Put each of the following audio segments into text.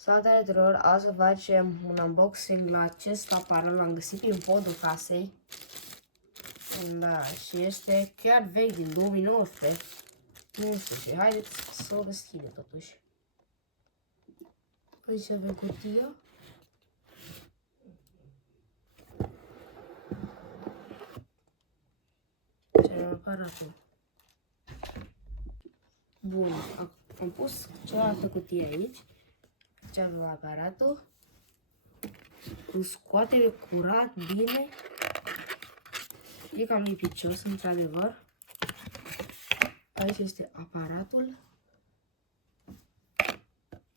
Salutare tuturor, azi să facem un unboxing la acest aparat, l-am găsit prin podul casei. Da, și este chiar vechi, din 2019. Nu știu, și haideți să o deschidem totuși. Aici avem cutia. Ce e aparatul. Bun, am pus cealaltă cutie aici. Ce avem aparatul. Îl scoate curat, bine. E cam lipicios, într-adevăr. Aici este aparatul.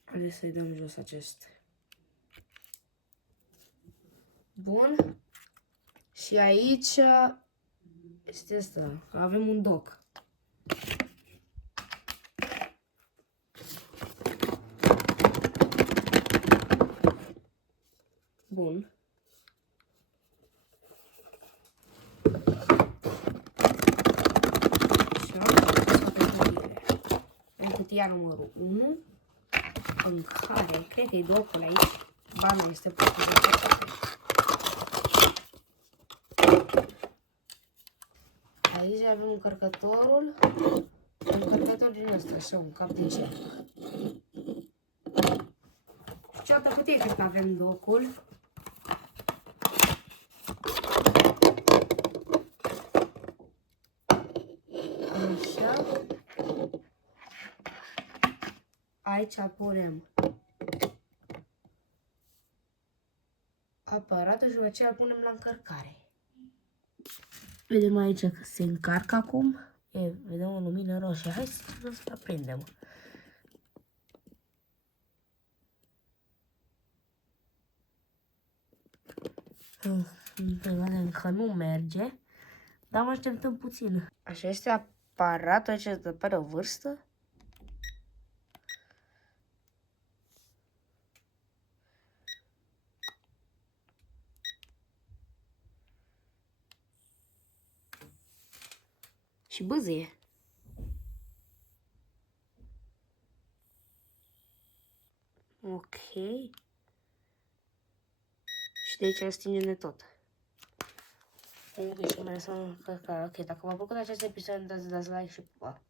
Haideți să-i dăm jos acest. Bun. Și aici este asta. Avem un dock. Bun. În cutia numărul 1, în care, cred că e dockul aici, bana este pusă. Aici avem încărcătorul, din ăsta, așa, un cap de cer. Și cealaltă cutie, cred că avem dockul. Așa. Aici punem aparatul și după aceea punem la încărcare. Vedem aici că se încarcă acum. Vedem o lumină roșie. Hai să aprindem. Vedem că nu merge. Dar mai așteptăm puțin. Așa este aparatul acesta pe o vârstă. Și bâzie. Ok. Și de aici îl stingem de tot. Ok, dacă v-a plăcut acest episod, dați like și pa!